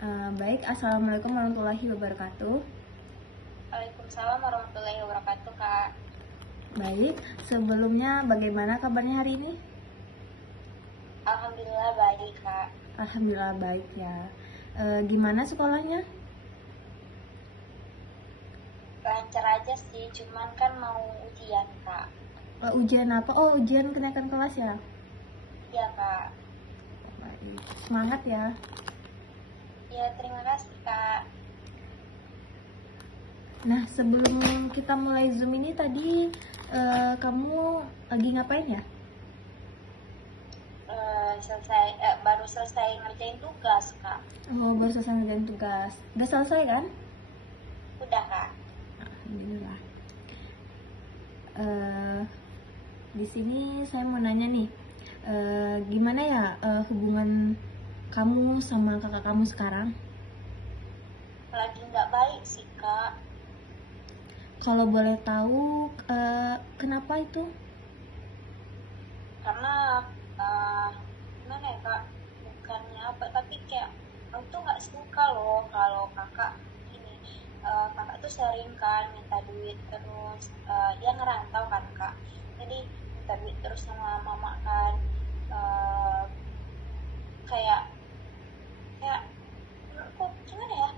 Baik, Assalamualaikum warahmatullahi wabarakatuh. Waalaikumsalam warahmatullahi wabarakatuh, Kak. Baik, sebelumnya bagaimana kabarnya hari ini? Alhamdulillah baik, Kak. Alhamdulillah baik ya. Gimana sekolahnya? Lancar aja sih, cuman kan mau ujian, Kak. Ujian apa? Oh, ujian kenaikan kelas ya? Iya, Kak. Baik, semangat ya. Ya, terima kasih, Kak. Nah, sebelum kita mulai Zoom ini tadi kamu lagi ngapain ya? Baru selesai ngerjain tugas, Kak. Oh, baru selesai ngerjain tugas. Udah selesai kan? Udah, Kak. Alhamdulillah. Di sini saya mau nanya nih, gimana ya hubungan kamu sama kakak kamu sekarang? Lagi nggak baik sih, Kak. Kalau boleh tahu, kenapa itu? Karena, gimana ya, Kak? Bukannya apa, tapi kayak aku tuh nggak suka loh kalau kakak ini. Kakak tuh sering kan minta duit terus, dia ngerantau kan, Kak. Jadi minta duit terus sama mama kan. Eh, kayak kayak menurutku gimana ya?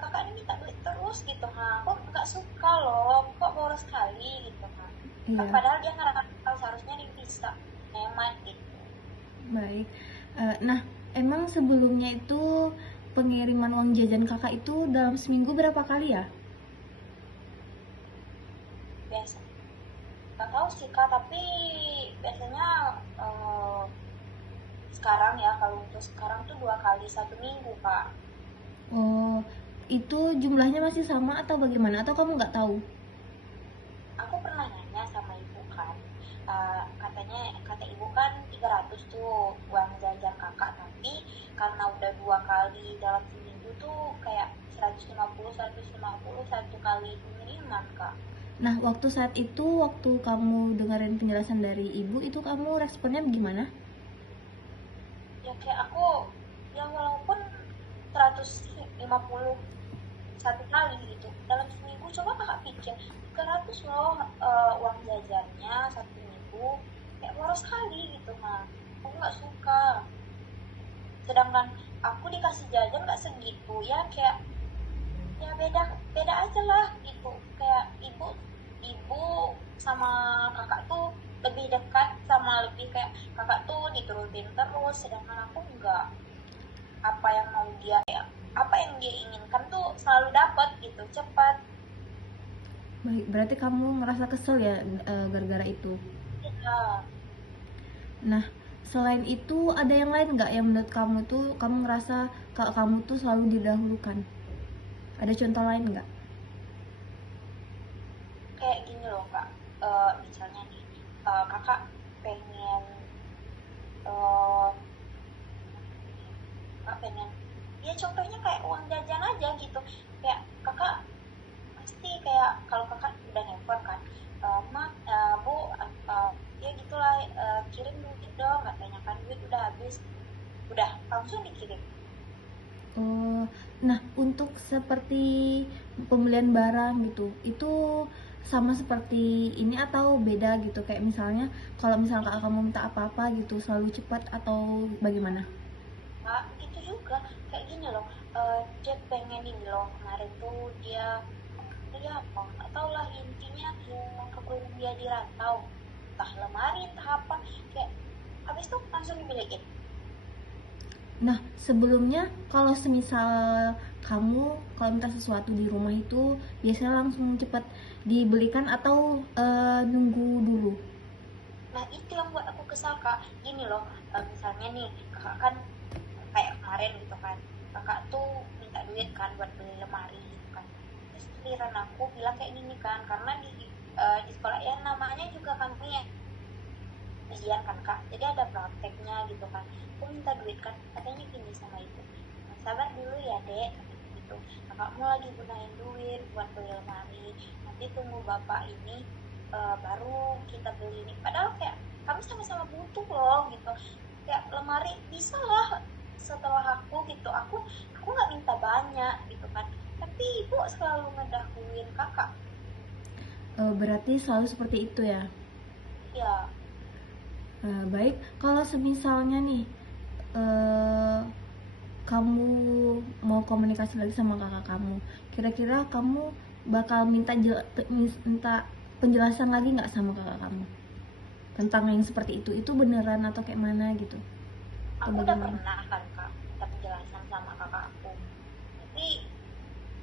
Kakak ini minta duit terus gitu, ha. Aku nggak suka loh. Kok boros sekali gitu, ha. Iya, Padahal dia ngerantau, seharusnya dia bisa hemat gitu. baik. Nah, emang sebelumnya itu pengiriman uang jajan kakak itu dalam seminggu berapa kali ya? Biasa nggak tahu sih, Kak, tapi biasanya sekarang ya, kalau untuk sekarang tuh 2 kali 1 minggu, Kak. Oh, itu jumlahnya masih sama atau bagaimana? Atau kamu nggak tahu? Aku pernah nanya sama ibu kan, katanya kata ibu kan 300 tuh uang jajan kakak, tapi karena udah 2 kali dalam seminggu tuh kayak 150 satu kali pengiriman, Kak. Nah, waktu saat itu, waktu kamu dengerin penjelasan dari ibu, itu kamu responnya gimana? Ya kayak aku, ya walaupun 150 satu kali gitu dalam seminggu, coba kakak pikir 300 loh, uang jajannya 1 minggu, kayak boros sekali gitu, mah aku nggak suka. Sedangkan aku dikasih jajan nggak segitu ya, kayak ya beda beda aja lah gitu. Kayak ibu sama kakak tuh lebih dekat, sama lebih kayak kakak tuh diturutin terus, sedangkan aku enggak. Apa yang mau dia, ya apa yang dia inginkan tuh selalu dapat gitu, cepat. Baik, berarti kamu ngerasa kesel ya gara-gara itu. Ya, Nah, selain itu ada yang lain nggak yang menurut kamu tuh kamu ngerasa kalau kamu tuh selalu didahulukan? Ada contoh lain nggak? kayak gini loh, Kak. Misalnya nih, kakak pengen, eh, kakak pengen, ya contohnya kayak uang jajan aja gitu. Kayak kakak pasti kayak, kalau kakak udah nelfon kan, ma, bu, ya gitulah, kirim duit dong, katanya kan duit udah habis, udah langsung dikirim. Oh, nah untuk seperti pembelian barang gitu, itu sama seperti ini atau beda gitu? Kayak misalnya kalau misalnya kamu minta apa-apa gitu selalu cepat atau bagaimana? Kak, itu juga kayak gini loh, dia pengen ini loh, kemarin tuh dia apa nggak tau lah, intinya keperluan dia dirantau, entah lemari entah apa, kayak habis itu langsung dibeliin. Nah, sebelumnya kalau semisal kamu kalau minta sesuatu di rumah itu biasanya langsung cepat dibelikan atau nunggu dulu? Nah itu yang buat aku kesal, Kak. Gini loh, misalnya nih kakak kan kayak kemarin gitu kan, kakak tuh minta duit kan buat beli lemari gitu kan. Terus giliran aku bilang kayak gini kan, karena di sekolah ya namanya juga kami ya ujian kan, Kak, jadi ada prakteknya gitu kan. Aku minta duit kan, katanya gini sama ibu, sabar dulu ya dek, gitu. Kakakmu lagi gunain duit buat beli lemari, nanti tunggu bapak ini, baru kita beli ini. Padahal kayak kami sama-sama butuh loh gitu. Kayak lemari bisa lah, setelah aku gitu, aku nggak minta banyak gitu kan, tapi ibu selalu ngedahuluin kakak. Berarti selalu seperti itu ya. Ya, Baik, kalau semisalnya nih eh, kamu mau komunikasi lagi sama kakak kamu, kira-kira kamu bakal minta penjelasan lagi nggak sama kakak kamu tentang yang seperti itu beneran atau kayak mana gitu, atau aku udah bagaimana? pernah kan kak minta penjelasan sama kakak aku, tapi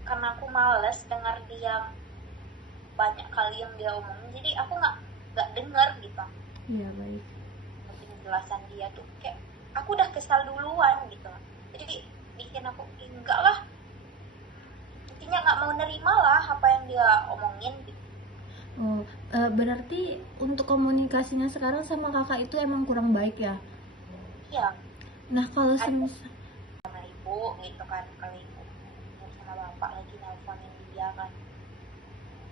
karena aku males dengar dia banyak kali yang dia omongin, jadi aku nggak dengar gitu. Iya baik. Penjelasan dia tuh kayak aku udah kesal duluan gitu, jadi bikin aku enggak lah, intinya nggak mau nerima lah apa yang dia omongin gitu. Oh, berarti untuk komunikasinya sekarang sama kakak itu emang kurang baik ya. Iya, Nah kalau ada semisal sama ibu gitu kan, kalau ibu sama bapak lagi nelfonin dia kan,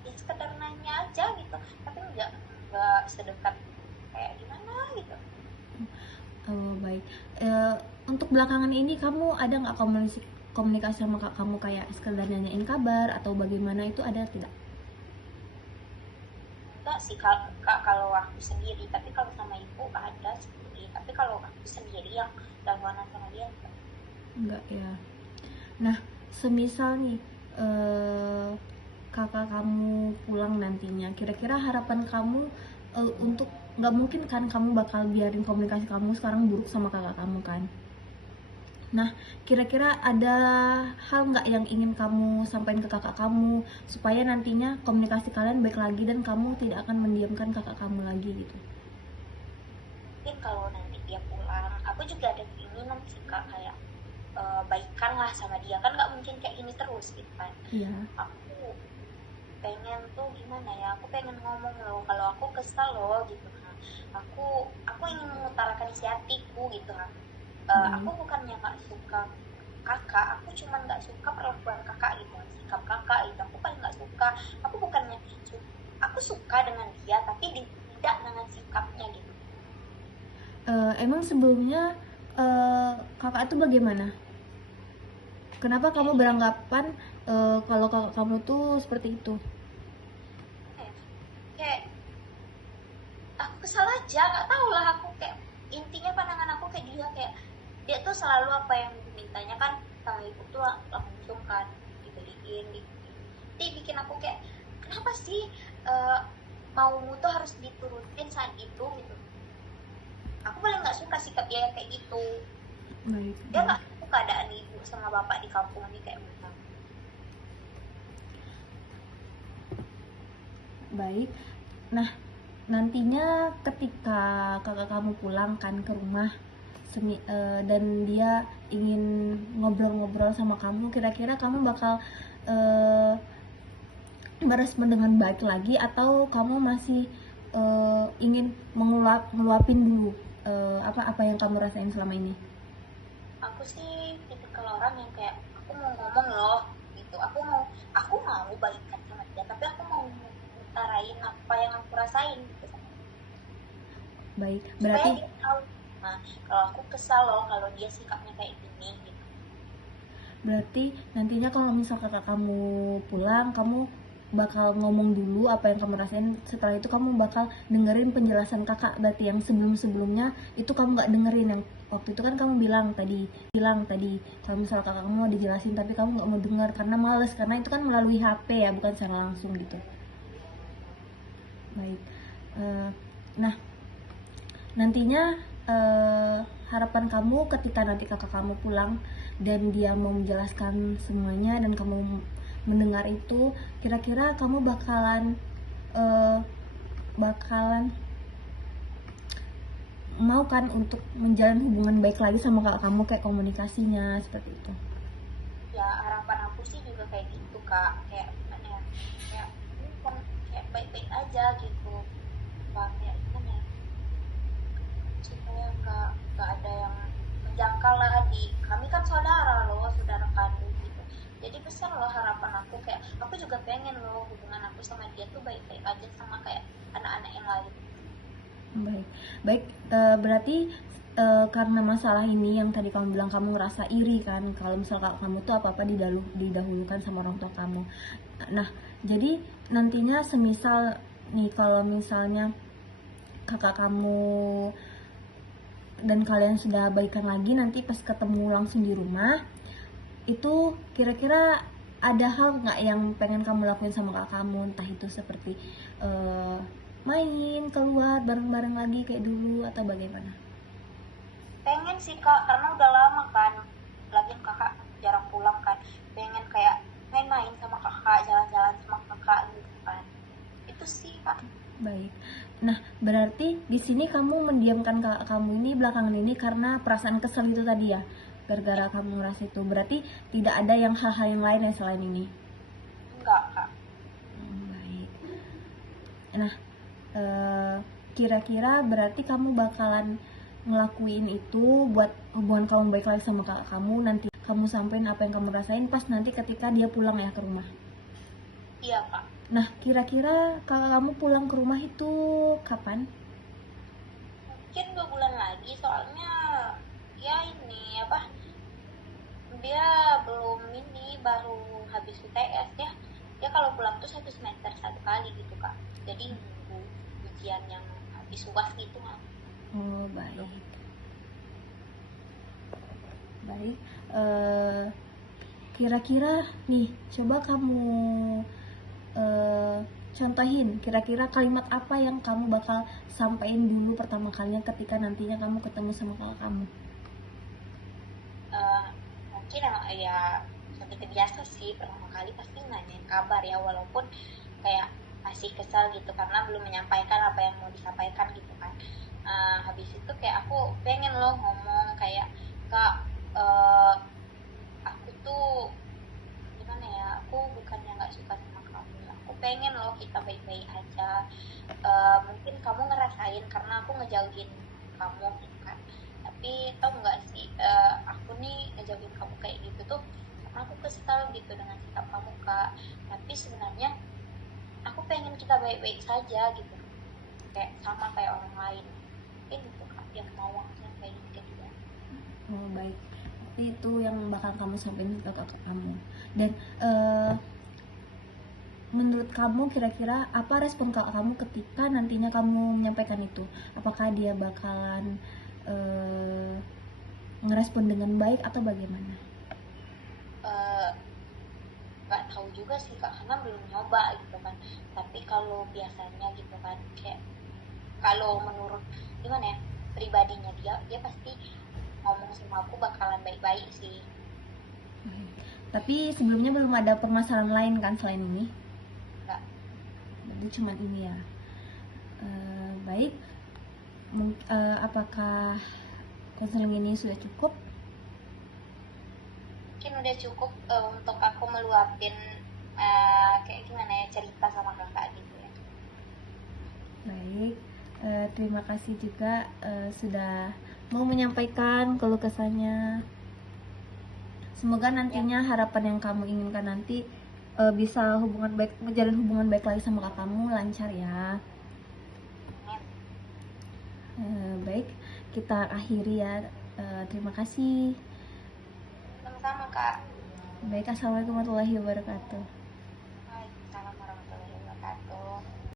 ya sekedar nanya aja gitu, tapi nggak sedekat kayak gimana gitu. Oh, baik. Eh, untuk belakangan ini kamu ada nggak komunikasi sama kak kamu kayak sekedar nanyain kabar atau bagaimana, itu ada tidak? Enggak sih kak, kak kalau aku sendiri, tapi kalau sama ibu ada sendiri, tapi kalau aku sendiri yang teleponan sama dia enggak. Enggak ya. Nah, semisal nih kakak kamu pulang nantinya, kira-kira harapan kamu untuk, nggak mungkin kan kamu bakal biarin komunikasi kamu sekarang buruk sama kakak kamu kan? Nah, kira-kira ada hal nggak yang ingin kamu sampaikan ke kakak kamu supaya nantinya komunikasi kalian baik lagi dan kamu tidak akan mendiamkan kakak kamu lagi gitu? Mungkin kalau nanti dia pulang, aku juga ada keinginan sih kak, kayak baikan lah sama dia, kan nggak mungkin kayak ini terus gitu kan. Iya. Aku pengen tuh gimana ya, aku pengen ngomong loh kalau aku kesal loh gitu kan, aku ingin mengutarakan isi hatiku gitu kan. Aku Baik. bukannya nggak suka kakak, aku cuman nggak suka perempuan kakak gitu, sikap kakak itu aku paling nggak suka. Aku bukannya aku suka dengan dia, tapi tidak dengan sikapnya gitu. Emang sebelumnya kakak itu bagaimana? Kenapa kamu beranggapan kalau kakak kamu tuh seperti itu? kayak kayak aku kesal aja, nggak tahu lah, aku kayak intinya pandangan aku kayak dia tuh selalu apa yang dimintanya kan sama ibu tuh langsung kan dibeliin gitu. Jadi bikin aku kayak kenapa sih uh, maumu tuh harus diturutin saat itu gitu. Aku paling nggak suka sikap dia yang kayak gitu. Baik, Dia baik. nggak tahu keadaan ibu sama bapak di kampung ini kayak mana. Baik. Nah, nantinya ketika kakak kamu pulang kan ke rumah dan dia ingin ngobrol-ngobrol sama kamu, kira-kira kamu bakal eh, merespon dengan baik lagi atau kamu masih ingin ngeluapin dulu apa yang kamu rasain selama ini? Aku sih tipikal orang yang kayak aku mau ngomong loh gitu, aku mau baikan sama dia, tapi aku mau utarain apa yang aku rasain gitu, Baik, supaya berarti dia tahu. Nah, kalau aku kesal loh kalau dia sikapnya kayak gini gitu. berarti nantinya kalau misal kakak kamu pulang, kamu bakal ngomong dulu apa yang kamu rasain. Setelah itu kamu bakal dengerin penjelasan kakak. Berarti yang sebelumnya itu kamu nggak dengerin. Yang waktu itu kan kamu bilang tadi kalau misal kakak kamu mau dijelasin tapi kamu nggak mau denger karena males, karena itu kan melalui HP ya, bukan secara langsung gitu. Baik. Eh, nah, nantinya harapan kamu ketika nanti kakak kamu pulang dan dia mau menjelaskan semuanya dan kamu mendengar itu, kira-kira kamu bakalan eh, bakalan mau kan untuk menjalin hubungan baik lagi sama kakak kamu, kayak komunikasinya seperti itu? Ya harapan aku sih juga kayak gitu kak, kayak gimana ya, kayak kayak baik-baik aja gitu, kayak gimana ya, supaya nggak ada yang menjangkal lah, di kami kan saudara loh, saudara kandung gitu. Jadi besar loh harapan aku, kayak aku juga pengen loh hubungan aku sama dia tuh baik-baik aja sama kayak anak-anak yang lain. Baik, baik. Berarti karena masalah ini yang tadi kamu bilang kamu ngerasa iri kan kalau misal kakak kamu tuh apa-apa didahulukan sama orang tua kamu. Nah, jadi nantinya semisal nih kalau misalnya kakak kamu dan kalian sudah baikan lagi, nanti pas ketemu langsung di rumah, itu kira-kira ada hal nggak yang pengen kamu lakuin sama kakak kamu, entah itu seperti main keluar bareng-bareng lagi kayak dulu atau bagaimana? Pengen sih kak, karena udah lama kan, lagian kakak jarang pulang kan, pengen kayak main-main sama kakak, jalan-jalan sama kakak gitu kan. Itu sih kak. Baik. Nah, berarti di sini kamu mendiamkan kakak kamu ini belakangan ini karena perasaan kesel itu tadi ya? Gara-gara kamu ngerasa itu. Berarti tidak ada yang hal-hal yang lain ya selain ini? Enggak kak. Baik. Nah, kira-kira berarti kamu bakalan ngelakuin itu buat hubungan kamu baik lagi sama kakak kamu, nanti kamu sampein apa yang kamu rasain pas nanti ketika dia pulang ya ke rumah. Iya kak. Nah, kira-kira kakak kamu pulang ke rumah itu kapan? Mungkin 2 bulan lagi, soalnya ya ini apa, dia belum ini, baru habis UTS ya. Dia kalau pulang tuh 1 semester 1 kali gitu kak, jadi nunggu ujian yang habis UAS gitu kak. Oh, baik. Baik. Kira-kira nih, coba kamu contohin kira-kira kalimat apa yang kamu bakal sampaikan dulu pertama kalinya ketika nantinya kamu ketemu sama kakak kamu. Mungkin ya seperti biasa sih, pertama kali pasti nanyain kabar ya, walaupun kayak masih kesal gitu karena belum menyampaikan apa yang mau disampaikan gitu kan. Habis itu kayak aku pengen loh ngomong kayak, kak, aku tuh gimana ya, aku bukannya nggak suka sama kamu, aku pengen loh kita baik-baik aja. Mungkin kamu ngerasain karena aku ngejauhin kamu gitu kan, tapi tau nggak sih, aku nih ngejauhin kamu kayak gitu tuh karena aku kesal gitu dengan sikap kamu kak, tapi sebenarnya aku pengen kita baik-baik saja gitu, kayak sama kayak orang lain. Mungkin gitu kak yang mau aku sampaikan ke dia. Oh, baik. Itu yang bakal kamu sampaikan ke kakak kamu. Dan menurut kamu kira-kira apa respon kakak kamu ketika nantinya kamu menyampaikan itu? Apakah dia bakalan ngerespon dengan baik atau bagaimana? Nggak tahu juga sih kak, karena belum nyoba gitu kan, tapi kalau biasanya gitu kan, kayak kalau menurut gimana ya, pribadinya dia pasti ngomong sama aku bakalan baik-baik sih. Tapi sebelumnya belum ada permasalahan lain kan selain ini? Nggak. Berarti cuma ini ya. Baik. Apakah konseling ini sudah cukup? Mungkin udah cukup untuk aku meluapin kayak gimana ya, cerita sama kakak gitu ya. Baik, terima kasih juga sudah mau menyampaikan keluh kesahnya. Semoga nantinya harapan yang kamu inginkan nanti bisa menjalin hubungan baik lagi sama kakakmu lancar ya. Baik, kita akhiri ya. Terima kasih. Sama-sama kak. Baik, assalamualaikum warahmatullahi wabarakatuh.